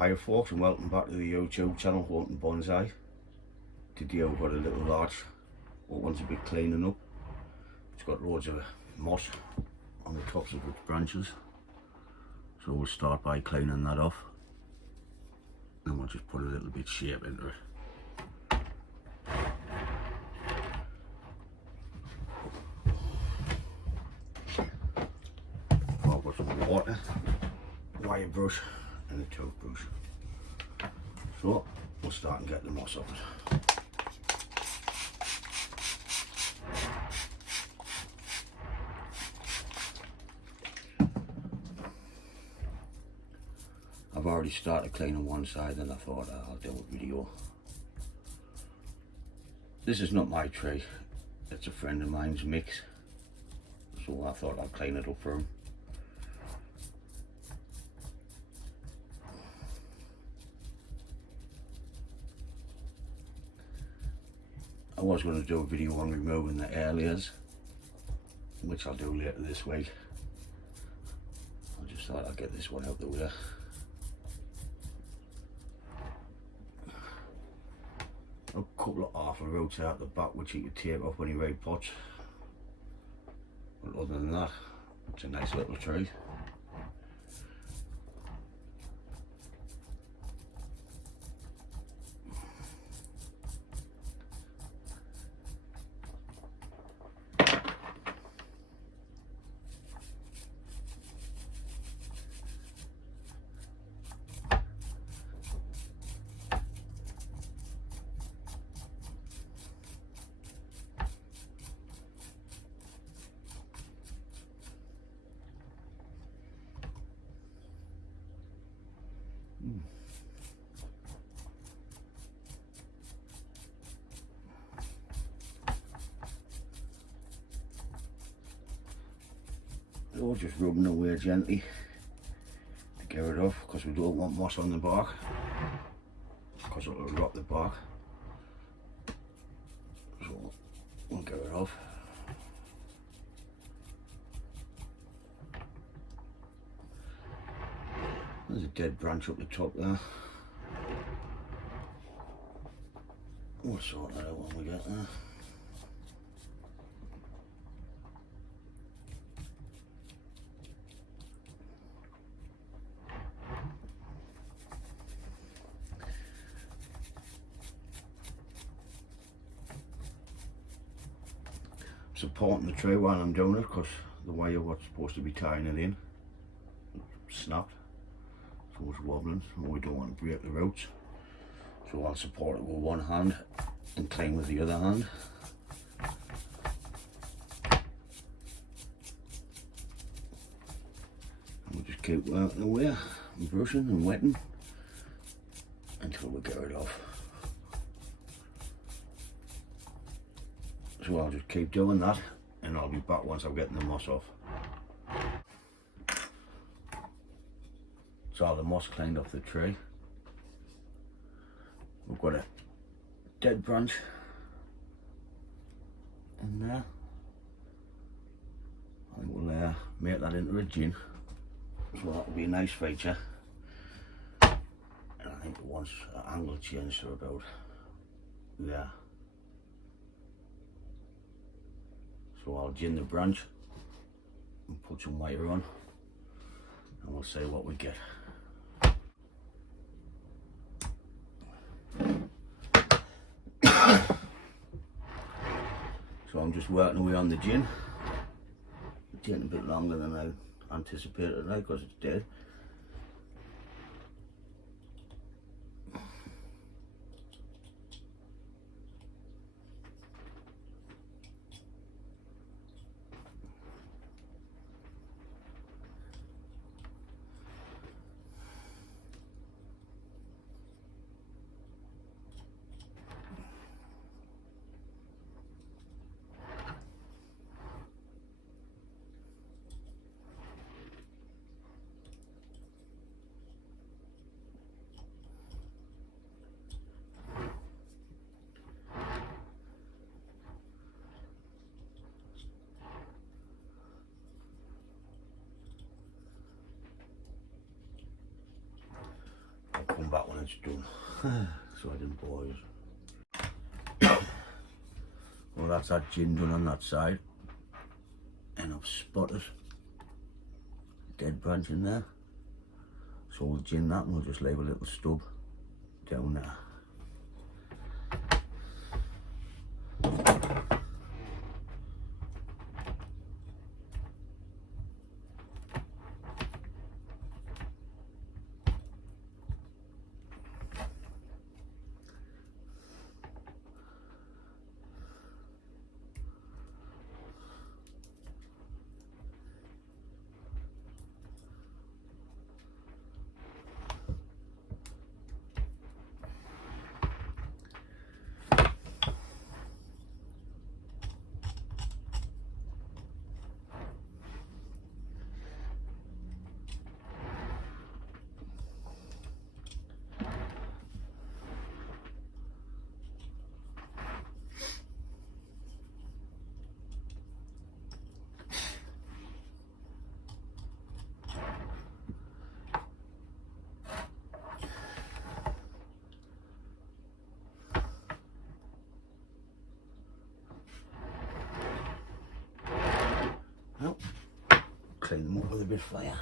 Hiya folks, and welcome back to the YouTube channel, Hunting Bonsai. Today we've got a little larch what wants a bit cleaning up. It's got loads of moss on the tops of its branches, so we'll start by cleaning that off, and we'll just put a little bit of shape into it. I've got some water, wire brush and a toothbrush. So we'll start and get the moss off it. I've already started cleaning one side and I thought I'll do a video. This is not my tree, it's a friend of mine's mix, so I thought I'd clean it up for him. I was going to do a video on removing the air layers, which I'll do later this week. I just thought I'd get this one out the way. A couple of half roots out the back which you could take off when you raid pots. But other than that, it's a nice little tree. So just rubbing away gently to get it off, because we don't want moss on the bark, because it will rot the bark. So we'll get it off. There's a dead branch up the top there. We'll sort that out when we get there. Supporting the tree while I'm doing it, because the wire what's supposed to be tying it in snapped, so it's wobbling, and we don't want to break the roots. So I'll support it with one hand and clean with the other hand. And we'll just keep working away and brushing and wetting until we get it off. So I'll just keep doing that, and I'll be back once I'm getting the moss off. So all the moss cleaned off the tree. We've got a dead branch in there. I think we'll make that into a gin, so that will be a nice feature. And I think it wants an angle change to about there. So I'll gin the branch and put some wire on, and we'll see what we get. So I'm just working away on the gin. It's taking a bit longer than I anticipated, right, because it's dead. it's done. So I didn't bore you. Well, that's that gin done on that side. And I've spotted a dead branch in there. So we'll gin that and we'll just leave a little stub down there. Well, clean them up with a bit of fire.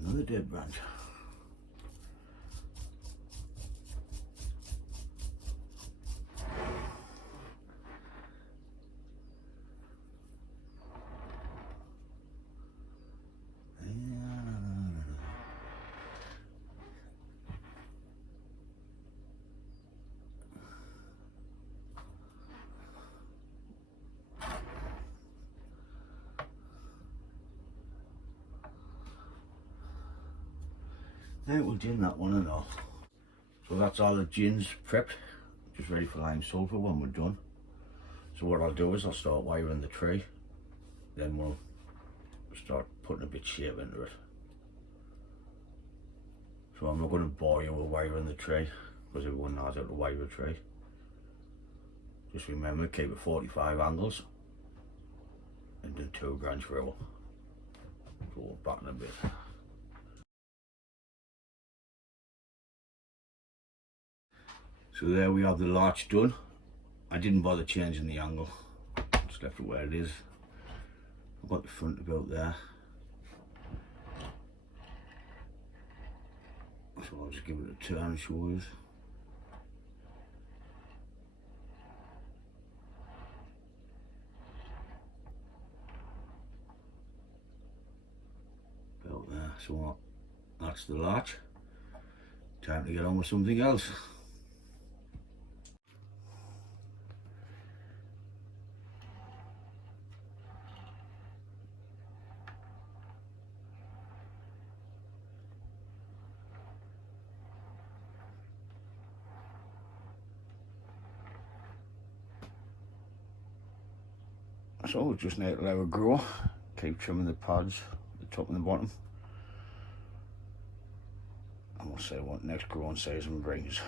Another dead branch. Now we'll gin that one and all. So that's all the gins prepped, just ready for lime sulphur when we're done. So what I'll do is I'll start wiring the tray, then we'll start putting a bit of shape into it. So I'm not going to bore you with wiring the tray, because everyone knows how to wire a tray. Just remember, keep it 45 angles and do 2 branch row. So we'll batten a bit. So there we have the larch done. I didn't bother changing the angle, just left it where it is. I've got the front about there. So I'll just give it a turn and show you. About there, so that's the larch. Time to get on with something else. So we just need to let it grow, keep trimming the pads, the top and the bottom, and we'll see what next growing season brings.